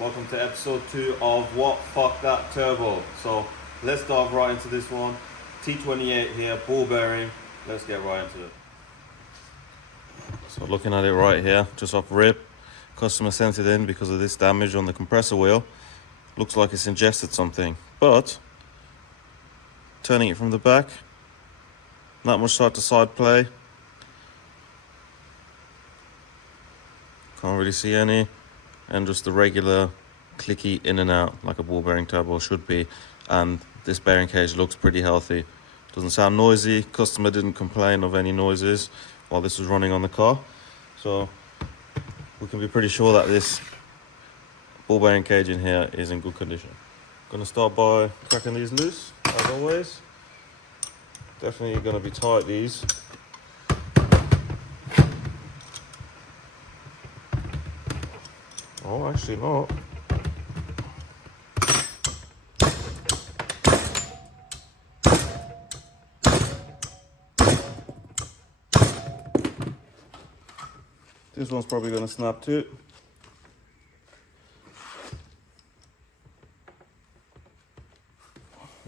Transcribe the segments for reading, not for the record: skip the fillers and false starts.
Welcome to episode 2 of What Fuck That Turbo. So let's dive right into this one. T28 here, ball bearing. Let's get right into it. So looking at it right here, just off rip, customer sent it in because of this damage on the compressor wheel. Looks like it's ingested something, but turning it from the back, not much side to side play. Can't really see any, and just the regular clicky in and out like a ball bearing turbo should be. And this bearing cage looks pretty healthy. Doesn't sound noisy. Customer didn't complain of any noises while this was running on the car, so we can be pretty sure that this ball bearing cage in here is in good condition. Gonna start by cracking these loose, as always. Definitely gonna be tight, these. Oh, actually not. This one's probably gonna snap too.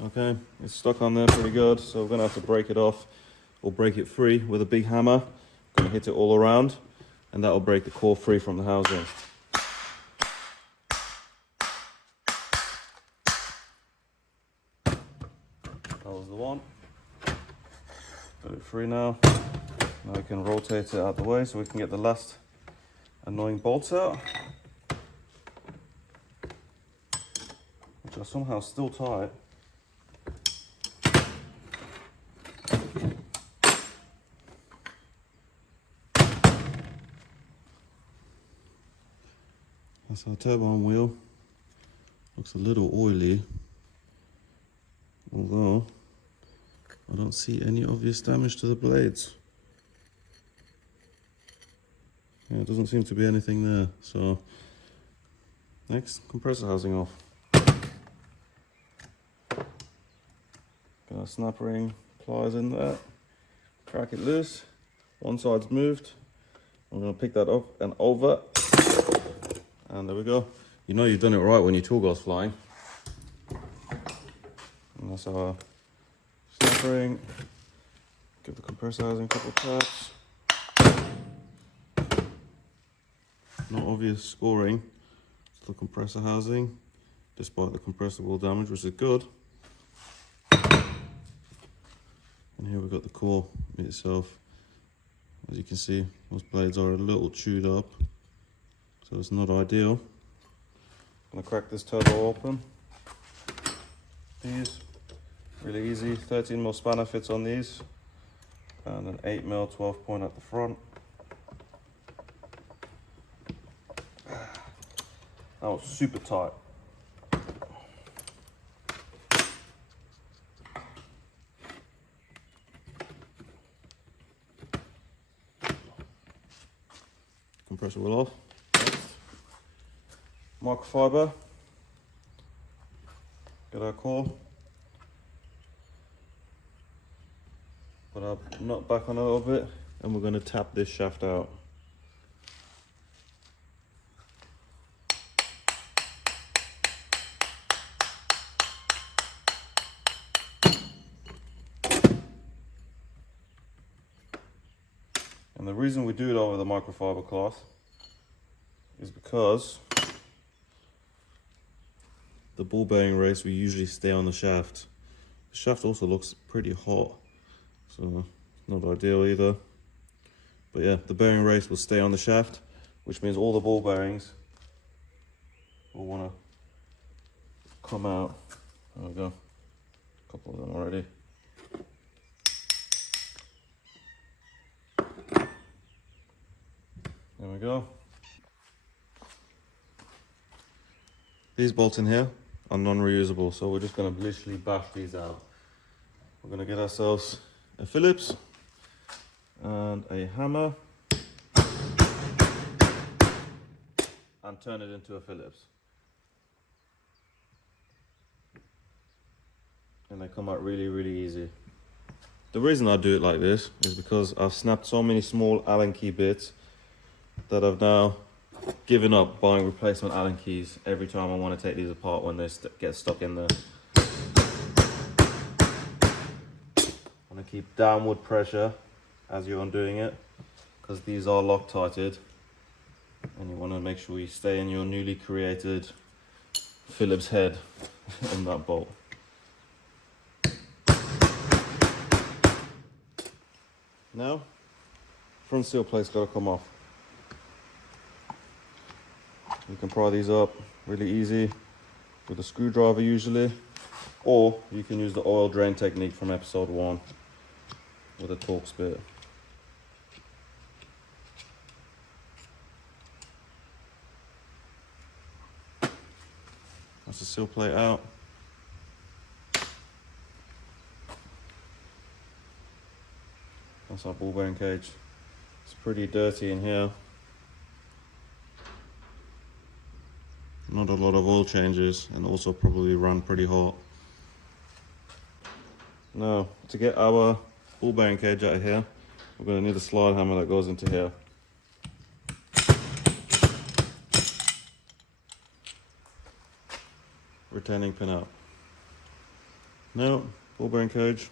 Okay, it's stuck on there pretty good, so we're gonna have to break it off or break it free with a big hammer. Gonna hit it all around, and that'll break the core free from the housing. That was the one. Got it free now. Now we can rotate it out the way so we can get the last annoying bolts out, which are somehow still tight. That's our turbine wheel. Looks a little oily, although I don't see any obvious damage to the blades. Yeah, it doesn't seem to be anything there. So next, compressor housing off. Got a snap ring, pliers in there. Crack it loose. One side's moved. I'm gonna pick that up and over. And there we go. You know you've done it right when your tool goes flying. And that's our snap ring. Give the compressor housing a couple taps. Not obvious scoring to the compressor housing, despite the compressor wheel damage, which is good. And here we've got the core itself. As you can see, those blades are a little chewed up, so it's not ideal. I'm gonna crack this turbo open. These, really easy, 13mm spanner fits on these, and an 8mm 12 point at the front. That was super tight. Compressor wheel off. Microfiber. Get our core. Put our nut back on a little bit, and we're going to tap this shaft out. And the reason we do it over the microfiber cloth is because the ball bearing race will usually stay on the shaft. The shaft also looks pretty hot, so not ideal either. But yeah, the bearing race will stay on the shaft, which means all the ball bearings will want to come out. There we go, a couple of them already. There we go. These bolts in here are non-reusable, so we're just going to literally bash these out. We're going to get ourselves a Phillips and a hammer and turn it into a Phillips. And they come out really, really easy. The reason I do it like this is because I've snapped so many small Allen key bits that I've now given up buying replacement Allen keys every time I want to take these apart when they get stuck in there. Want to keep downward pressure as you're undoing it, because these are Loctited, and you want to make sure you stay in your newly created Phillips head in that bolt. Now, front seal plate's got to come off. You can pry these up really easy with a screwdriver usually, or you can use the oil drain technique from episode 1 with a Torx bit. That's the seal plate out. That's our ball bearing cage. It's pretty dirty in here. Not a lot of oil changes, and also probably run pretty hot. Now, to get our ball bearing cage out of here, we're going to need a slide hammer that goes into here. Retaining pin out. Now, ball bearing cage,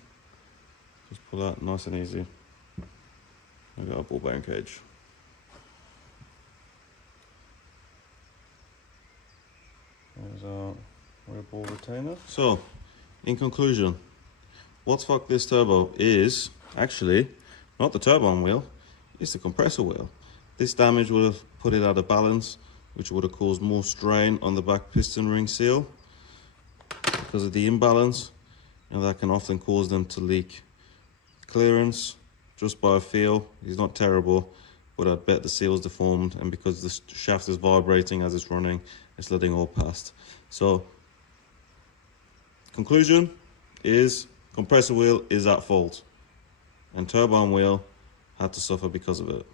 just pull out nice and easy. We've got our ball bearing cage. There's our rear ball retainer. So, in conclusion, what's fucked this turbo is actually not the turbine wheel, it's the compressor wheel. This damage would have put it out of balance, which would have caused more strain on the back piston ring seal because of the imbalance, and that can often cause them to leak. Clearance, just by a feel, is not terrible, but I bet the seal's deformed, and because the shaft is vibrating as it's running, it's letting oil past. So, conclusion is compressor wheel is at fault, and turbine wheel had to suffer because of it.